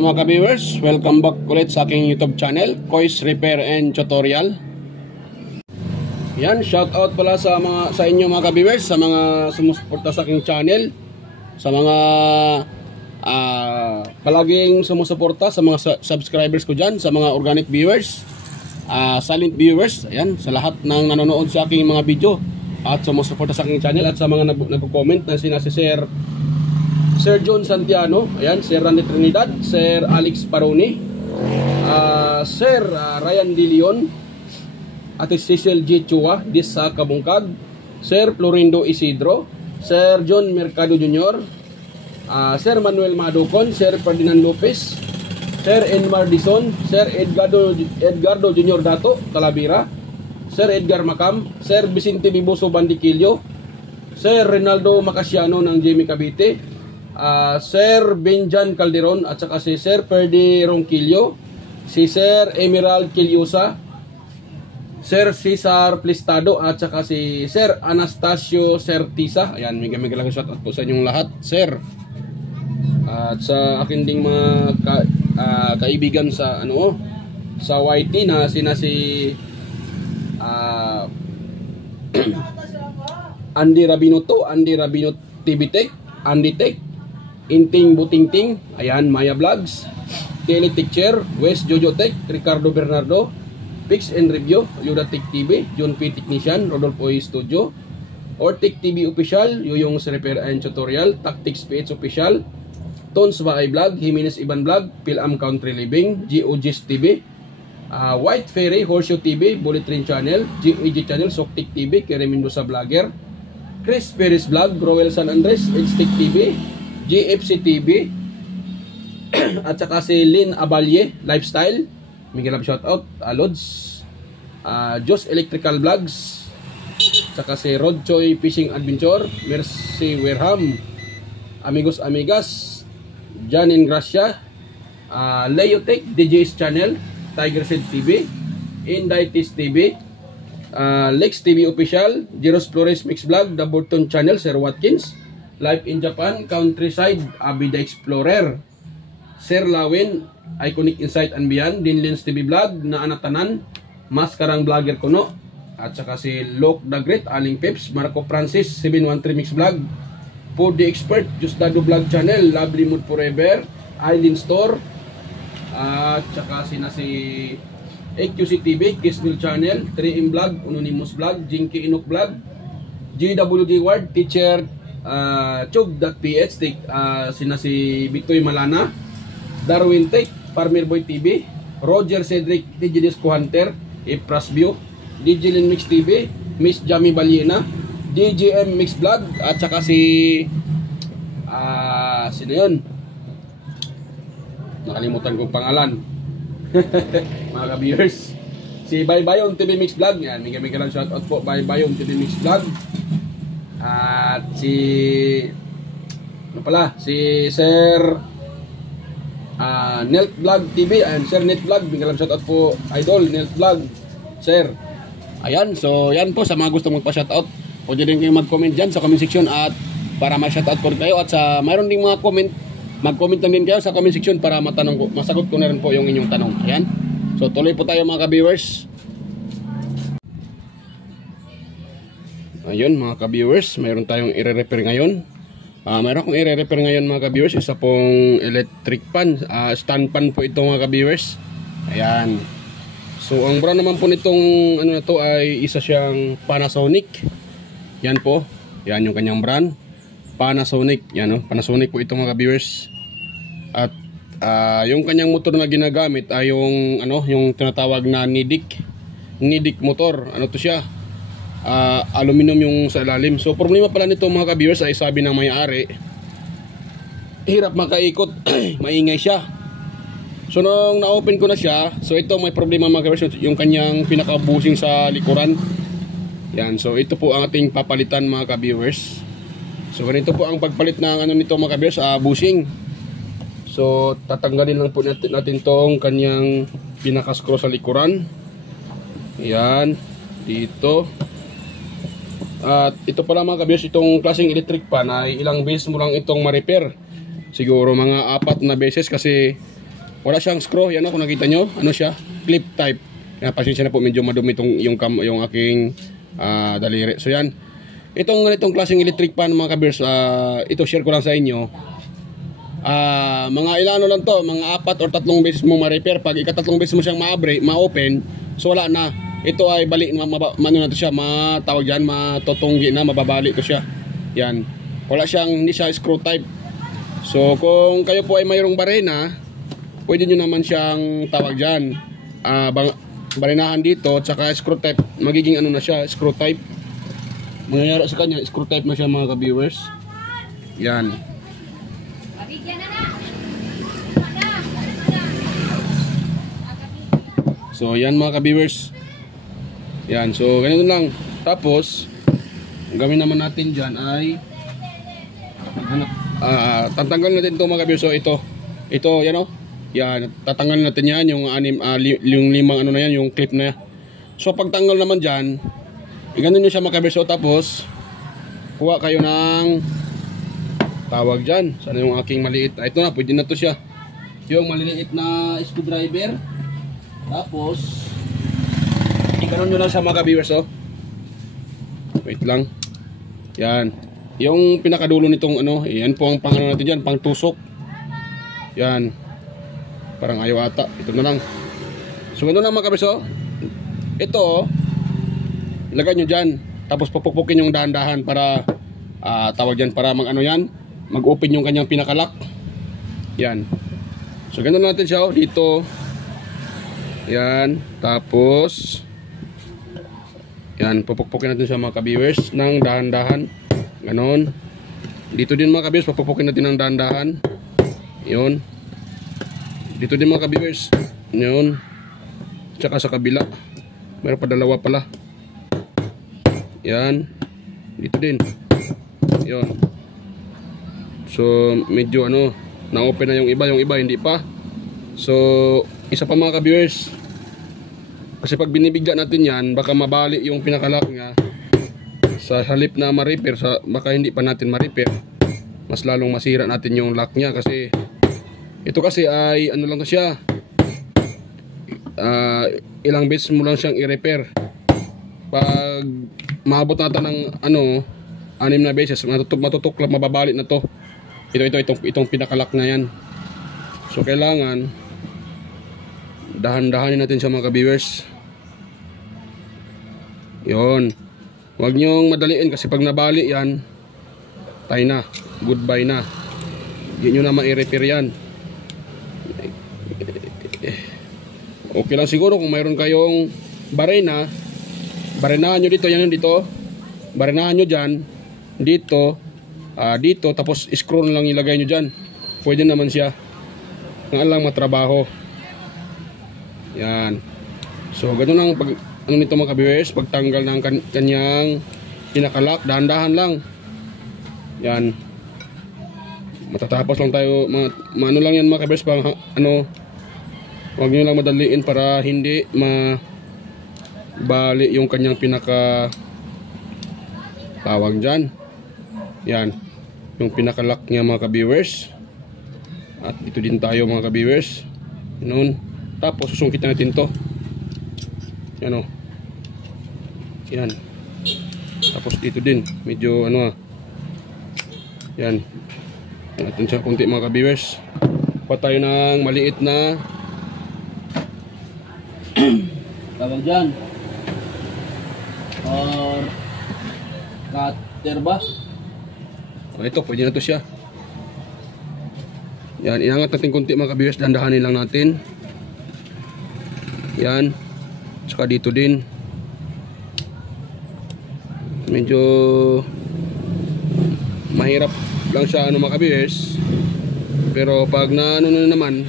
Hello mga ka-viewers, welcome back ulit sa aking YouTube channel, Kois Repair and Tutorial. Yan, shout out pala sa inyo mga ka-viewers, sa mga sumusuporta sa aking channel, sa mga palaging sumusuporta, sa mga subscribers ko dyan, sa mga organic viewers, silent viewers, ayan, sa lahat ng nanonood sa aking mga video at sumusuporta sa aking channel, at sa mga nagko-comment na si Sir John Santiano, ayan, Sir Randy Trinidad, Sir Alex Paroni, Sir Ryan De Leon, Ate Cecil G. Chua, Disa Kabungkag, Sir Florindo Isidro, Sir John Mercado Jr., Sir Manuel Madocon, Sir Ferdinand Lopez, Sir Enmar Dison, Sir Edgardo Jr. Dato Talavera, Sir Edgar Macam, Sir Vicente Biboso Bandiquillo, Sir Rinaldo Macasiano ng Jimmy Cavite, Sir Benjan Calderon, at saka si Sir Perdi Ronquillo, si Sir Emerald Quiliosa, Sir Cesar Plistado, at saka si Sir Anastasio Certisa. Ayan, may lang shout out po sa inyong lahat, Sir. At sa akin ding mga kaibigan sa sa YT na si Andy Rabino TV Tech, Andy Tech, Inting Butingting, ayan, Maya Vlogs, Teletecture, West Jojo Tech, Ricardo Bernardo, Pix and Review, Yuda Tech TV, John P. Technician, Rodolfo Studio, Ortec TV Official, Yuyong Repair and Tutorial, Tactics PH Official, Tons Bahay Vlog, Jimenez Iban Vlog, Pilam Country Living, GOG's TV, White Ferry, Horseshoe TV, Bullet Train Channel, GEG Channel, Soktik TV, Kere Mendoza Vlogger, Chris Perez Vlog, Roel San Andres, Edstick TV, GFC TV, at saka si Lynn Abalye Lifestyle, Miguel Lab shoutout, Lods, Jos Electrical Vlogs, saka si Rod Choi Fishing Adventure, Mercy Werham, Amigos Amigas, Janin Gracia, Leotech, DJ's Channel, Tiger Seed TV, Inditis TV, Lex TV Official, Jeros Flores Mix Vlog, The Burton Channel, Sir Watkins, Life in Japan, Countryside, Abida Explorer, Sir Lawin, Iconic Insight and Beyond, Dinlins TV Vlog, Naanatanan, Maskarang Vlogger Kuno, at saka si Lok the Great, Aling Peps, Marco Francis, 713 Mix Vlog, Food the Expert, Justado Vlog Channel, Lovely Mood Forever, Island Store, at saka si AQC TV, Kismil Channel, 3M Vlog, Anonymous Vlog, Jinky Inok Vlog, GWD Ward, Teacher, Chug.ph, si Bitoy Malana, Darwin Tech, Farmer Boy TV, Roger Cedric, DJ Disco Hunter, Ipras View, DJ Lin Mix TV, Miss Jamie Baliena, DJM Mix Vlog, at saka sino yun? Nakalimutan kong pangalan. Mga ka-viewers, si Baybayon TV Mix Vlog, yan, may lang shout out po, Baybayon TV Mix Vlog, at si Sir Nelt Vlog TV, and Sir Net Vlog, may lang shout out po, Idol Nelt Vlog, Sir. Ayan, so yan po, sa mga gusto magpa-shout out, pwede din kayong mag-comment dyan sa comment section, at para ma-shout out ko kayo, at sa mayroon ding mga comment, mag-comment lang din kayo sa comment section para masagot ko na rin po yung inyong tanong. Ayan, so tuloy po tayo mga ka-viewers. Ayun mga ka-viewers, mayroon tayong i-repair ngayon. Mayroon akong i-repair ngayon mga ka-viewers, isa pong electric pan, stand pan po ito mga ka-viewers. Ayan, so ang brand naman po nitong na to ay isa siyang Panasonic. Yan po, yan yung kanyang brand, Panasonic. Yan, Panasonic po ito mga ka-viewers. At yung kanyang motor na ginagamit ay yung tinatawag na Nidic motor. Ano to siya? Aluminum yung sa ilalim. So problema pala nito mga ka-viewers ay sabi ng may-ari, hirap makaikot, maingay siya. So nung na-open ko na siya, so ito may problema mga ka-viewers, yung kanyang pinaka-bushing sa likuran. Yan, so ito po ang ating papalitan mga ka-viewers. So ganito po ang pagpalit ng nito mga ka-viewers, bushing. So tatanggalin lang po natin tong kanyang pinaka-screw sa likuran. Yan, dito. At ito pala mga ka-viewers, itong klaseng electric pan ay ilang beses mo lang itong ma-repair. Siguro mga 4 na beses kasi Wala siyang screw. Yan o, kung nakita nyo. Ano siya? Clip type. Pasensya na po, medyo madumi yung aking daliri. So yan. Itong klaseng electric fan mga ka-bears, ito share ko lang sa inyo. Mga ilano lang to, mga 4 or 3 beses mo ma-repair. Pag ika-3 beses mo siyang ma-open, so wala na. Ito ay balik, ano na to siya, matawag dyan, matutunggi na, mababalik to siya. Yan. Wala siyang, hindi siya screw type. So kung kayo po ay mayroong barena, pwede nyo naman siyang tawag dyan, barinahan dito, tsaka screw type. Magiging ano na siya, screw type. Mangyayari sa kanya, screw type na siya mga ka-viewers. Yan. So yan mga ka-viewers. Yan, so ganito lang. Tapos gawin naman natin dyan ay tatanggalin natin ito mga ka-viewers. So ito yan o. Yan, tatanggalin natin yan yung limang ano na yan, yung clip na yan. So pagtanggal naman dyan, ganun nyo siya mga ka-viewers. So tapos kuha kayo ng tawag dyan. Sana yung aking maliit. Ito na, pwede na to siya. Yung maliliit na screwdriver. Tapos ganun nyo lang siya mga ka-viewers oh. Wait lang. Yan. Yung pinakadulo nitong ano, yan po ang pangano natin dyan, pang tusok. Yan. Parang ayaw ata. Ito na lang. So ganun lang mga ka-viewers oh. Ito oh, ilagay nyo dyan. Tapos pupukpukin yung dahan-dahan para tawag dyan, para mag ano yan, mag-open yung kanyang pinakalock. Yan. So ganun natin siya oh, dito. Yan. Tapos yan, pupukpukin natin siya mga ka-viewers ng dahan-dahan. Ganon. Dito din mga ka-viewers, pupukpukin natin ng dahan-dahan. Yun. Dito din mga ka-viewers. Yun. Tsaka sa kabila. Meron pa dalawa pala. Yan. Dito din. Yun. So, medyo ano, na-open na yung iba hindi pa. So, isa pa mga ka-viewers. Kasi pag binibigla natin yan, baka mabali yung pinakalock niya. Sa halip na ma-repair, baka hindi pa natin ma-repair. Mas lalong masira natin yung lock niya. Kasi ito kasi ay ano lang to siya, ilang beses mo lang siyang i-repair. Pag maabot natin ng ano 6 na beses, matutuklap, mababali na to. Itong pinakalock na yan. So kailangan dahan-dahanin natin siya mga ka-viewers. Yun. Huwag nyong madaliin kasi pag nabali yan, tayo na, goodbye na. Hindi nyo na ma-repair yan. Okay lang siguro kung mayroon kayong barenahan nyo dito, yan dito. Barenahan nyo dyan, dito, dito, tapos screw lang ilagay nyo dyan. Pwede naman siya. Nga lang matrabaho. Yan. So ganun lang pag ano nito mga ka-viewers, pagtanggal ng kanyang pinakalock, dahan-dahan lang. Yan. Matatapos lang tayo, ano lang yan mga ka-viewers, pang ano, huwag nyo lang madaliin para hindi mabali yung kanyang pinaka tawag dyan. Yan. Yung pinakalock niya mga ka-viewers. At ito din tayo mga ka-viewers. Noon. Tapos susungkit natin to. Yan o. Yan. Tapos dito din. Medyo ano yan. Yan natin siya kunti mga ka-viewers. Pa tayo ng maliit na tawag dyan. Or cutter ba? O ito, pwede na to siya. Yan. Inangat natin kunti mga ka-viewers. Dandahanin lang natin. Yan. Tsaka dito din. Medyo mahirap lang siya ano mga ka-viewers. Pero pag na ano na naman,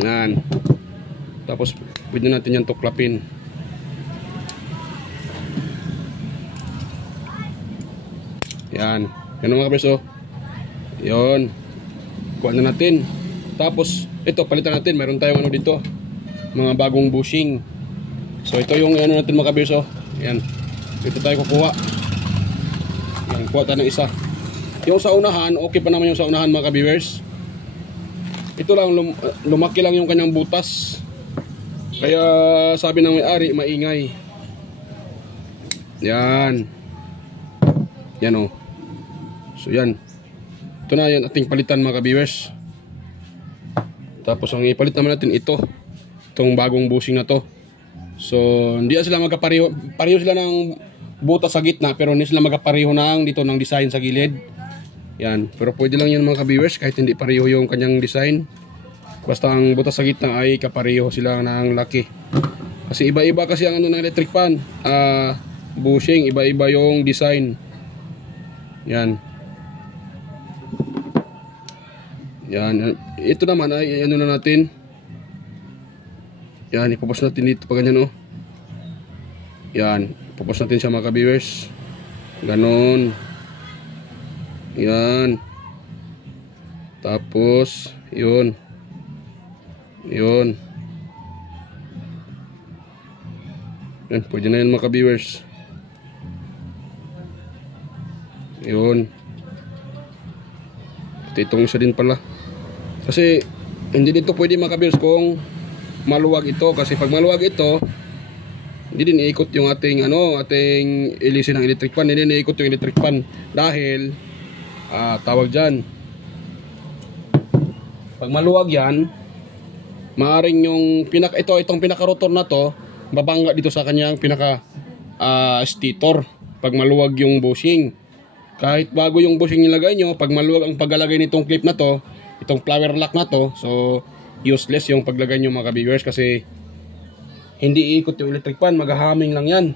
yan. Tapos pwede natin yan tuklapin. Yan. Yan mga ka-viewers oh. Yun. Kuha na natin. Tapos ito palitan natin, mayroon tayong ano dito, mga bagong bushing. So ito yung ano natin mga ka-viewers oh. Yan. Ito tayo kukuha. Yan, kuha tayo ng isa. Yung sa unahan, okay pa naman yung sa unahan mga ka-viewers. ito lang lumaki lang yung kanyang butas. Kaya sabi ng may-ari, maingay. Yan. Yan o. So yan. Ito na yan ating palitan mga ka-viewers. Tapos ang ipalit naman natin ito. Itong bagong bushing na to. So hindi sila magkapareho. Pareho sila ng butas sa gitna, pero hindi sila magkapareho ng dito ng design sa gilid. Yan. Pero pwede lang yan mga ka-viewers kahit hindi pareho yung kanyang design. Basta ang butas sa gitna ay kapareho sila ng laki. Kasi iba-iba kasi ang ano ng electric fan. Bushing, iba-iba yung design. Yan. Yan. Ito naman ay ano na natin. Yan, ipapos natin dito pa ganyan, oh. Yan, ipapos natin siya mga ka-viewers. Ganon. Yan. Tapos, yun. Yun. Yan, pwede na yan mga ka-viewers. Yun. Itong isa din pala. Kasi hindi dito pwede mga ka-viewers kung maluwag ito. Kasi pag maluwag ito, hindi din iikot yung ating ating ilisin ng electric fan. Hindi din iikot yung electric fan. Dahil tawag dyan, pag maluwag yan, maaring yung itong pinaka-rotor na to babangga dito sa kanyang pinaka stator pag maluwag yung bushing. Kahit bago yung bushing nilagay nyo, pag maluwag ang paglalagay nitong clip na to, itong flower lock na to, so useless yung paglagay nyo mga ka-viewers kasi hindi iikot yung electric fan, maghahaming lang yan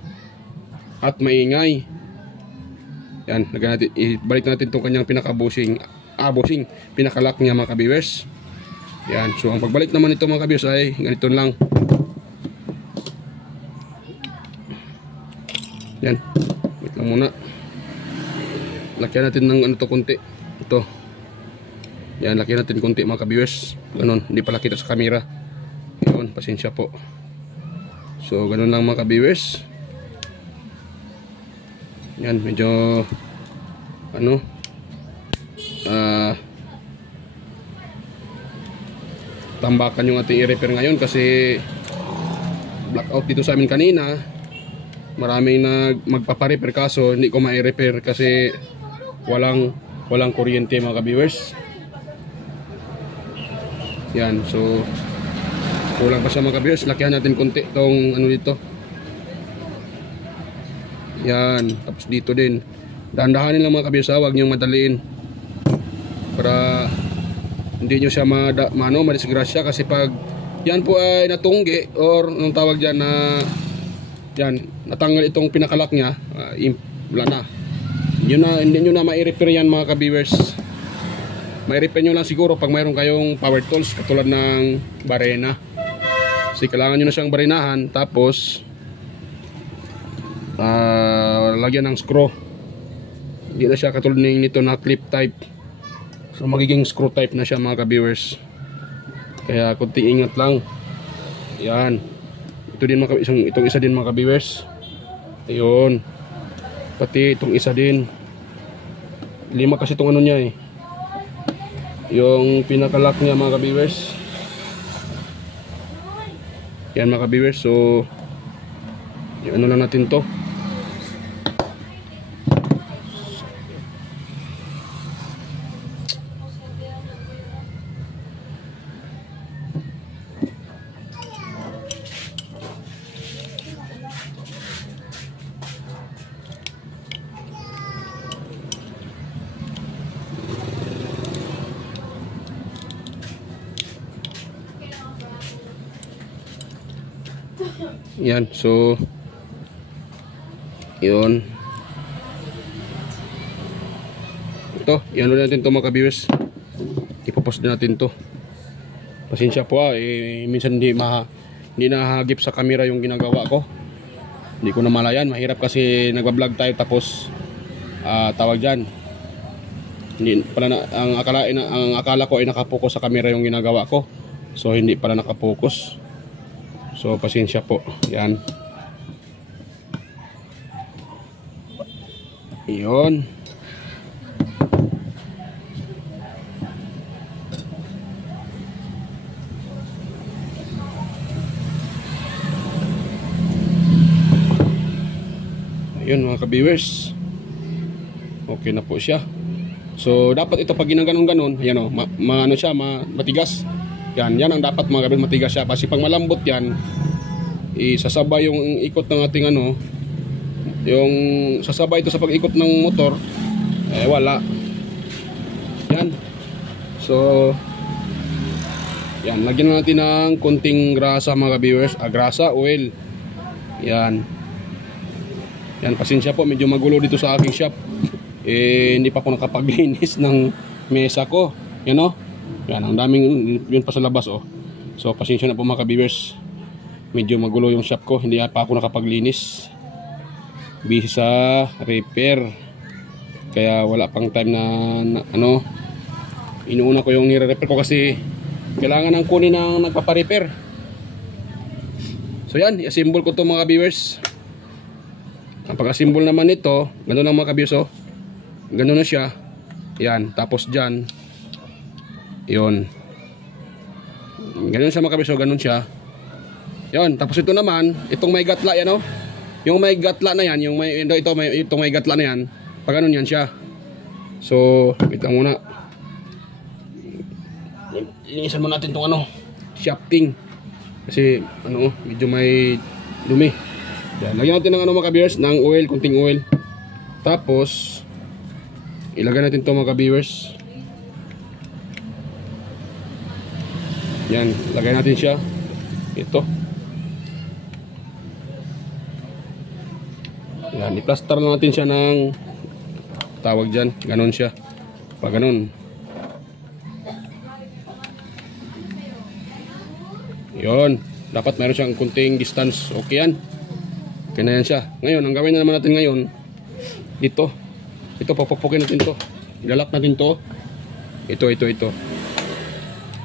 at maingay. Yan, ibalik natin itong kanyang pinaka-bushing, pinaka-lock niya mga ka-viewers. Yan, so ang pagbalik naman ito mga ka-viewers ay ganito lang. Yan, wait lang muna. Lakyan natin ng konti. Ito. Yan, lakyan natin konti mga ka-viewers. Ganon, hindi pala kita sa camera. Yun, pasensya po. So, ganon lang mga ka-viewers. Yan, medyo tambakan yung ating i-repair ngayon kasi blackout dito sa amin kanina. Maraming magpaparepair kaso hindi ko ma-repair kasi walang kuryente mga ka-viewers. Yan, so kulang pa sa mga ka-viewers. Lakihan natin konti tong dito. Yan, tapos dito din. Dahan-dahanin lang mga ka-viewers, huwag niyong madaliin para hindi nyo siya madisgrasya kasi pag yan po ay natunggi or anong tawag dyan na yan, natanggal itong pinakalak nya, wala na. Hindi nyo na ma-repair yan mga ka-viewers. Ma-repair nyo lang siguro pag mayroon kayong power tools katulad ng barena. Kasi kailangan nyo na siyang barenahan tapos lagyan ng screw. Hindi na siya katulad nito na clip type. So magiging screw type na siya mga ka-viewers. Kaya kunting ingat lang. Yan. Ito din itong isa din mga ka-viewers. Ayun. Pati itong isa din. 5 kasi itong niya eh. Yung pinaka-lock niya mga ka-viewers. Yan mga ka-viewers. So ano lang natin to. Yan, so yun. Ito, yan natin ito mga ka-viewers. Ipopost natin to. Pasensya po minsan hindi nahagip sa camera yung ginagawa ko. Hindi ko na malayan, mahirap kasi nagba-vlog tayo tapos tawag dyan. Hindi pala ang akala ko ay nakapokus sa camera yung ginagawa ko. So hindi pala nakapokus. So pasensya po. Yan. Iyon. Yun mga ka-viewers. Okay na po siya. So dapat ito pag ginaganon-ganon, ayan o, ano siya, matigas. Yan ang dapat mga ka-viewers, matigas siya. Kasi pag malambot yan, isasabay yung ikot ng ating ano, yung sasabay ito sa pag-ikot ng motor, wala. Yan. So yan, lagyan natin ng konting grasa mga ka-viewers, grasa, oil. Yan. Yan, pasensya po, medyo magulo dito sa aking shop. Hindi pa ako nakapaglinis ng mesa ko. Yan o. Yan, ang daming yun pa sa labas o. So pasensya na po mga ka-viewers. Medyo magulo yung shop ko, hindi pa ako nakapaglinis. Busy sa repair. Kaya wala pang time na ano. Inuuna ko yung nire-repair ko kasi kailangan ng kunin ng nagpapa-repair. So yan, i-assemble ko to mga ka-viewers. Ang pag-assemble naman nito, ganoon lang mga ka-viewers oh. Ganoon na siya. Yan, tapos dyan. Yun. Ganoon siya mga ka-viewers oh, ganoon siya. Yun, tapos ito naman, itong may gatla yan oh. Yung may gatla na yan, itong may gatla na yan, pag ganoon yan siya. So, wait lang muna. Inisan mo natin itong ano, shafting. Kasi ano, medyo may dumi. Yan, lagyan natin ng ano mga ka-viewers, ng oil, kunting oil. Tapos ilagay natin ito mga ka-viewers. Yan, lagay natin siya. Ito. Yan, i-plaster na natin siya ng tawag dyan, ganon siya. Pag ganon. Yun, dapat meron siyang kunting distance. Okay yan. Okay na yan siya. Ngayon, ang gawin na naman natin ngayon, dito. Ito, papupukin natin to. Ilalak natin to. Ito.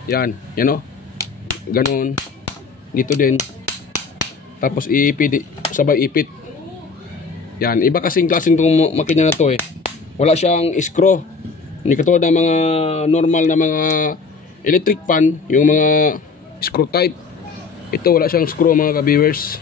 Yan, yan o. Ganon. Dito din. Tapos iipit, sabay ipit. Yan, iba kasing klaseng itong makina na to eh. Wala siyang screw. Hindi katulad ng mga normal na mga electric pan, yung mga screw type. Ito wala siyang screw mga ka-viewers.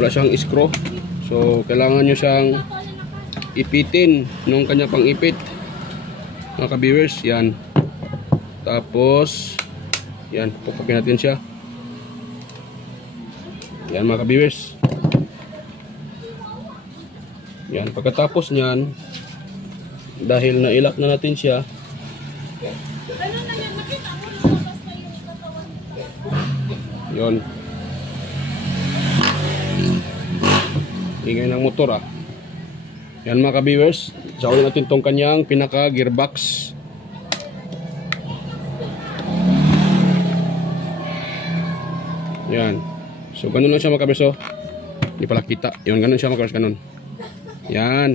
Wala siyang screw. So kailangan nyo siyang ipitin nung kanya pang ipit mga ka-viewers. Yan. Tapos yan, pupukin natin siya. Yan mga ka-viewers. Yan, pagkatapos nyan, dahil nailak na natin siya, yun, ingay ng motor ah. Yan mga ka-viewers, saulin natin tong kanyang pinaka gearbox. Yan. So ganun lang siya mga ka-viewers oh. Hindi pala kita. Yun, ganun siya mga ka-viewers, ganun. Yan.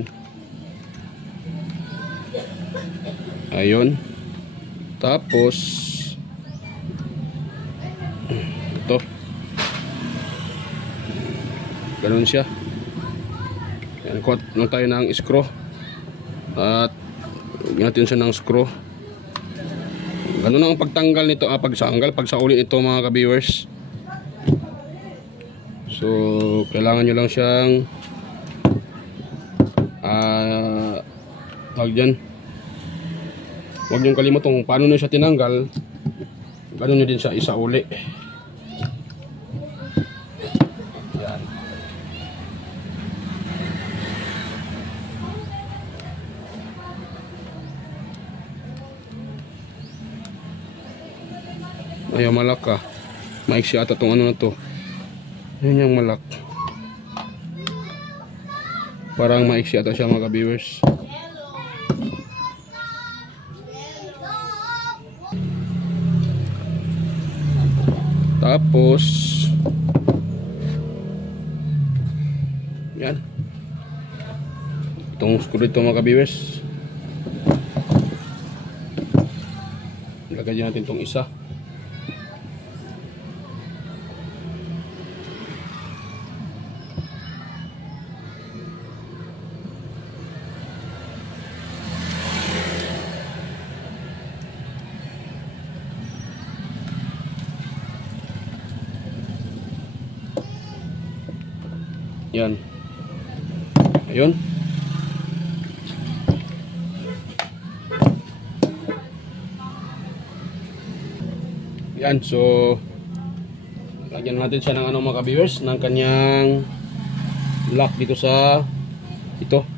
Ayun. Tapos ito. Ganun siya. Yan, kuha lang tayo ng screw. At natin siya ng screw. Ganun ang pagtanggal nito, pagsauli nito mga ka-viewers. So kailangan nyo lang siyang tawag dyan, huwag nyo kalimutan kung paano nyo siya tinanggal. Ganun nyo din siya isauli. Yan. Ayaw malak ka. Maiksi ata itong ano na to. Yun yung malak. Parang maiksi ata siya mga ka-viewers. Tapos yan. Itong screw dito mga ka-viewers. Ilagay natin itong isa. Yan. Ayun. Yan, so lagyan natin siya ng ano mga ka-viewers, ng kanyang lock dito sa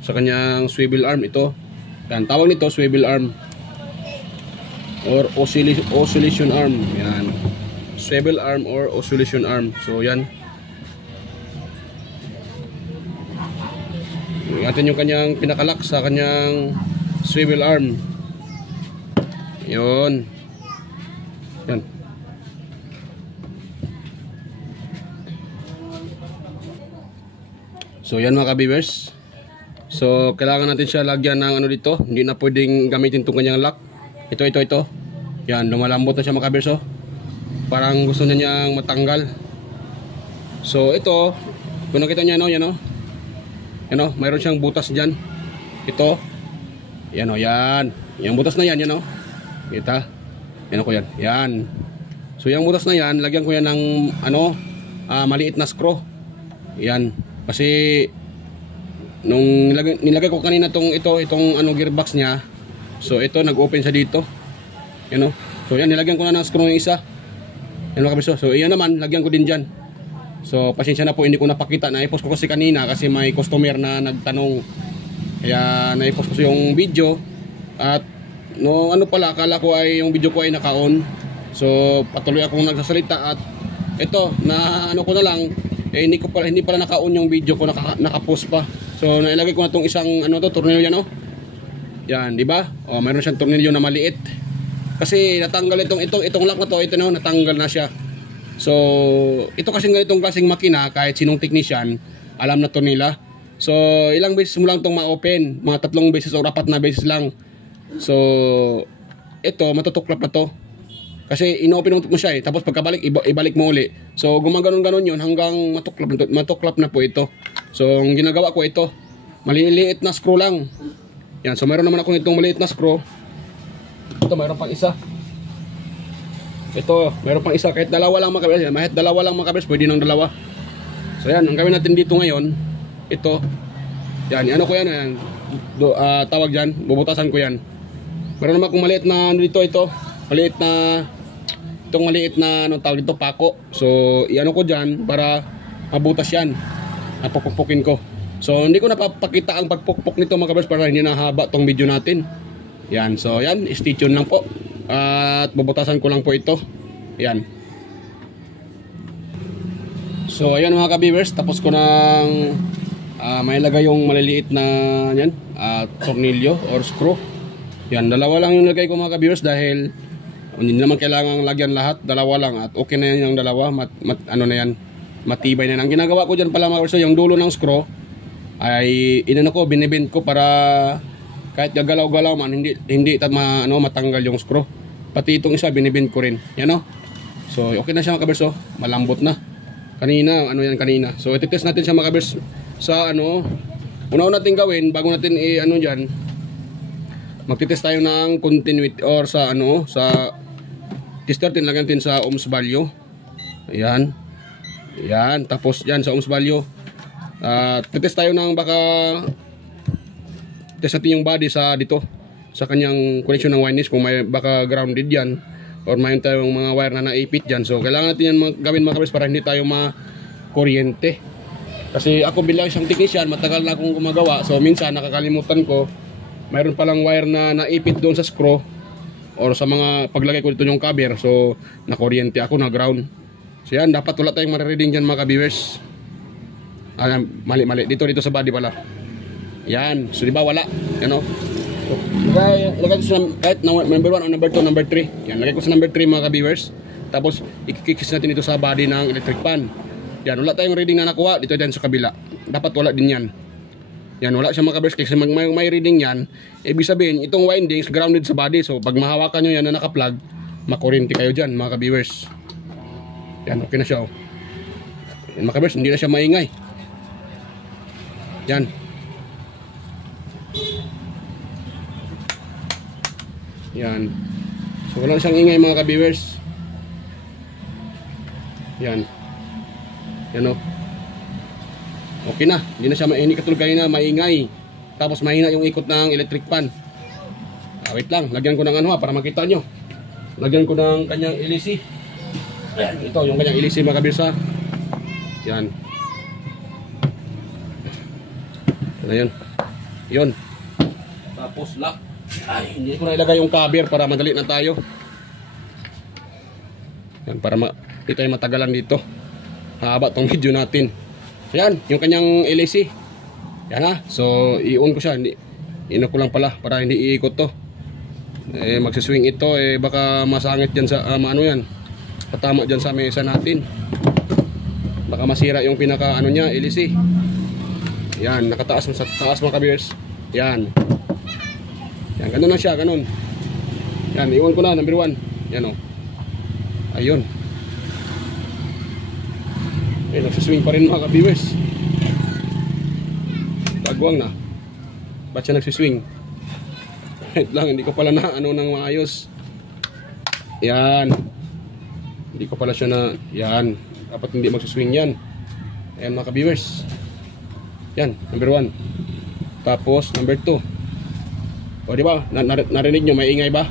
kanyang swivel arm ito. Yan, tawag nito swivel arm or oscillation arm. Yan. Swivel arm or oscillation arm. So yan. Ingatan yung kanyang pinakalak sa kanyang swivel arm. Yun. Yan. So yan mga ka-viewers. So kailangan natin siya lagyan ng ano dito. Hindi na pwedeng gamitin itong kanyang lock. Ito. Yan, lumalambot na siya mga ka-viewers, oh. Parang gusto na niyang matanggal. So ito, kung nakita niya, no, yan, oh. Yan, oh, mayroon siyang butas dyan. Ito. Yan, oh, yan. Yung butas na yan, yan, oh. Kita? Yan ako yan. Yan. So yung butas na yan, lagyan ko yan ng ano, maliit na screw. Yan. Kasi nung nilagay ko kanina itong ano gearbox niya. So ito nag-open siya dito. Yan, oh. So yan, nilagyan ko na ng screw yung isa. Yan mga kabiso. So iyan naman, lagyan ko din dyan. So pasensya na po, hindi ko napakita. Na-post ko kasi kanina kasi may customer na nagtanong. Kaya na-post ko yung video. At no, ano pala, akala ko ay yung video ko ay naka-on. So patuloy akong nagsasalita. At ito, na ano ko na lang, hindi pala naka-on yung video ko, naka-post pa. So nailagay ko na tong isang ano to, tornilyo yan, oh. Yan, di ba? Oh, mayroon siyang tornilyo na maliit. Kasi natanggal itong lock na to, ito na, natanggal na siya. So ito kasi ganitong klaseng makina, kahit sinong technician, alam na to nila. So ilang beses mo lang itong ma-open, mga 3 beses o 4 na beses lang. So ito, matutuklap na to. Kasi ino-open mo siya, eh. Tapos pagkabalik, ibalik mo uli. So gumaganon-ganon yun hanggang matuklap na po ito. So ang ginagawa ko ito, maliliit na screw lang. Yan, so mayroon naman akong itong maliit na screw. Ito, mayroon pang isa. Ito, mayroon pang isa. Kahit dalawa lang mga kabers. Kahit dalawa lang mga kabers, pwede ng dalawa. So yan, ang gawin natin dito ngayon, ito. Yan, ano ko yan, yan. Tawag dyan, bubutasan ko yan. Mayroon naman akong maliit na dito, ito. Maliit na anong tawag dito, pako. So iano ko dyan para mabutas yan. Napupukpukin ko. So hindi ko napapakita ang pagpukpok nito mga kabers para hindi nahaba tong video natin. Yan, so yan, stay tuned lang po. At bubutasan ko lang po ito. Yan. So ayan mga kabers, tapos ko nang may lagay yung maliliit na yan, tornilyo or screw. Yan, dalawa lang yung lagay ko mga kabers dahil hindi naman kailangan lagyan lahat, dalawa lang at okay na yan yung dalawa, ano na yan, matibay na yan. Ang ginagawa ko dyan pala mga kabers, yung dulo ng screw ay binibend ko para kahit gagalaw-galaw man hindi matanggal yung screw. Pati itong isa binibend ko rin. Yan, oh. So okay na siya mga kabers, oh. Malambot na. Kanina, kanina. So iti-test natin siya mga kabers sa una natin gawin bago natin diyan. Magti-test tayo ng continuity or sa tester din, lagyan natin sa ohms value. Ayan. Ayan, tapos yan sa ohms value. Test tayo ng baka test natin yung body sa dito sa kanyang connection ng windings kung may baka grounded yan or mayroon tayong mga wire na naipit dyan. So kailangan natin yan gawin mga kabers para hindi tayo ma-kuryente. Kasi ako bilang isang technician, matagal na akong gumagawa. So minsan nakakalimutan ko, mayroon palang wire na naipit doon sa screw or sa mga paglagay ko dito yung cover. So nakuryente ako, na ground. So yan, dapat wala tayong marireading dyan mga ka-viewers. Mali dito sa body pala. Yan, so diba wala, ano. So, lagay ko sa kahit number 1 o number 2, number 3. Yan, lagay ko sa number 3 mga ka-viewers. Tapos ikikikis natin ito sa body ng electric pan. Yan, wala tayong reading na nakuha dito din sa kabila. Dapat wala din yan. Yan, wala siya mga ka-viewers kasi may reading yan. Ibig sabihin, itong windings grounded sa body. So pag mahawakan nyo yan na naka-plug, makuryente kayo dyan mga ka-viewers. Yan, okay na siya, oh. Yan mga ka-viewers, hindi na siya maingay. Yan. Yan. So wala siyang ingay mga ka-viewers. Yan. Yan, oh. Okay na, hindi na siya mainit katulad kanina, maingay. Tapos mahina yung ikot ng electric fan. Wait lang, lagyan ko ng ano para makita nyo. Lagyan ko ng kanyang LEC. Ayan, ito yung kanyang LEC mga kabirsa. Yan. Ayan. Yun. Tapos lock. Ay, hindi ko na ilagay yung cover para madali na tayo. Yan, para di tayo matagalan dito. Haba tong video natin. Yan, yung kanyang LEC. Yan ha. So, i-on ko siya. Ino ko lang pala para hindi iikot to. Magsiswing ito. Baka masangit dyan sa, ano yan. Patama dyan sa mesa natin. Baka masira yung pinaka, ano niya, LEC. Yan, nakataas sa taas mga kabiyers. Yan. Yan, ganun na siya, ganun. Yan, i-on ko na, number 1. Yan o. Ayun. Nagsiswing pa rin mga ka-viewers. Bagwang na. Ba't siya nagsiswing? Wait lang, hindi ko pala na ano nang maayos. Yan. Hindi ko pala siya na, yan. Dapat hindi magsiswing yan. Ayan mga ka-viewers. Yan, number 1. Tapos, number 2. O diba, narinig nyo, may ingay ba?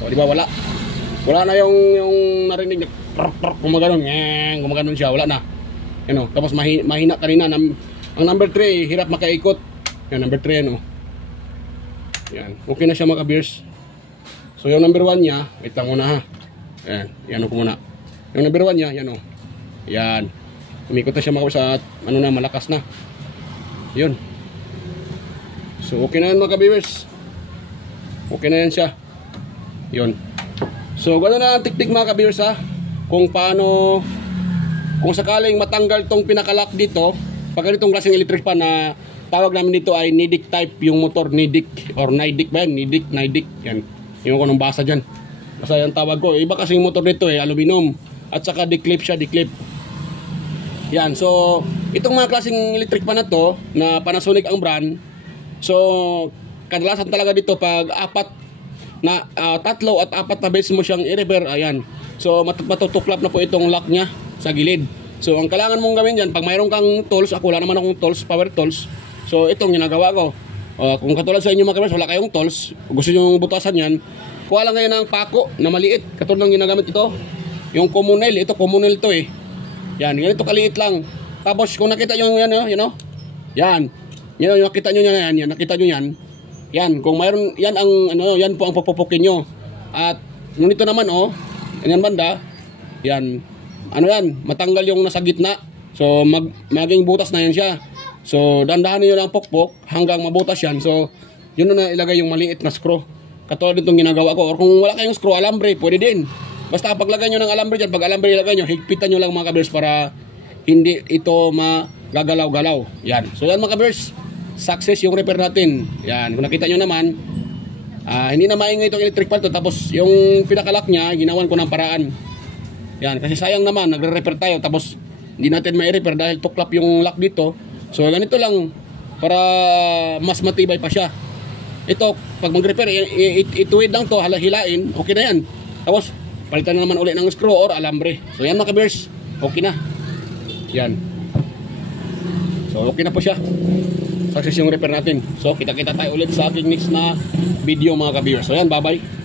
O diba, wala. Wala na yung narinig na gumaganon siya, wala na. Ano, tapos mahina kanina. Ang number 3, hirap makaikot. Yan, number 3 ano. Yan, okay na siya mga ka-beers. So yung number 1 niya, wait lang muna ha. Yan, yan ko muna. Yung number 1 niya, yan o. Yan. Umikot na siya mga sa ano na, malakas na. Yun. So okay na yan mga ka-beers. Okay na yan siya. Yun. So gano'n na ang tiktik mga ka-beers ha. Kung paano, kung sakaling matanggal tong pinakalock dito, pag ganitong klaseng electric fan na tawag namin dito ay Nidic type yung motor, Nidic or Nidic ba yan? Nidic. Yan. Yung ko nung basa dyan. Basta yung tawag ko. Iba kasi yung motor nito aluminum. At saka declip siya, declip. Yan. So, itong mga klaseng electric fan na to, na Panasonic ang brand. So, kadalasan talaga dito pag tatlo at apat na beses mo siyang i-repair, ayan. So matutuklap na po itong lock niya sa gilid. So ang kailangan mong gawin diyan, pag mayroon kang tools, ako wala naman akong tools, power tools. So itong ginagawa ko. Kung katulad sa inyo mga kabers, wala kayong tools, gusto niyo butasan yan, kuha lang ngayon ng pako na maliit, katulad ng ginagamit ito. Yung comunel, ito comunel to Yan, ganito kaliit lang. Tapos kung nakita niyo yan, yan. Yan, nakita niyo yan, nakita niyo yan. Yan, kung mayroon, yan ang yan po ang pupupukin nyo. At nito naman yan banda, yan, matanggal yung nasa gitna. So maging butas na yan siya. So dandahan niyo lang pokpok hanggang mabutas yan. So yun na ilagay yung maliit na screw. Katulad itong ginagawa ko. Or kung wala kayong screw, alambre, pwede din. Basta paglagay nyo ng alambre dyan, pag alambre ilagay nyo, higpitan nyo lang mga kabers para hindi ito magagalaw-galaw. Yan. So yan mga kabers, success yung repair natin. Yan, kung nakita nyo naman, hindi na maingay itong electric fan to. Tapos yung pinakalock niya, ginawan ko ng paraan. Yan, kasi sayang naman, nagre-repair tayo. Tapos hindi natin mai-repair dahil tuklap yung lock dito. So ganito lang, para mas matibay pa siya. Ito, pag mag-repair, ituwid lang to, hilain, okay na yan. Tapos palitan na naman ulit ng screw or alambre. So yan mga kabers, okay na. Yan. So okay na po siya. Success yung repair natin. So kita-kita tayo ulit sa aking next na video mga ka-viewers. So yan, bye-bye.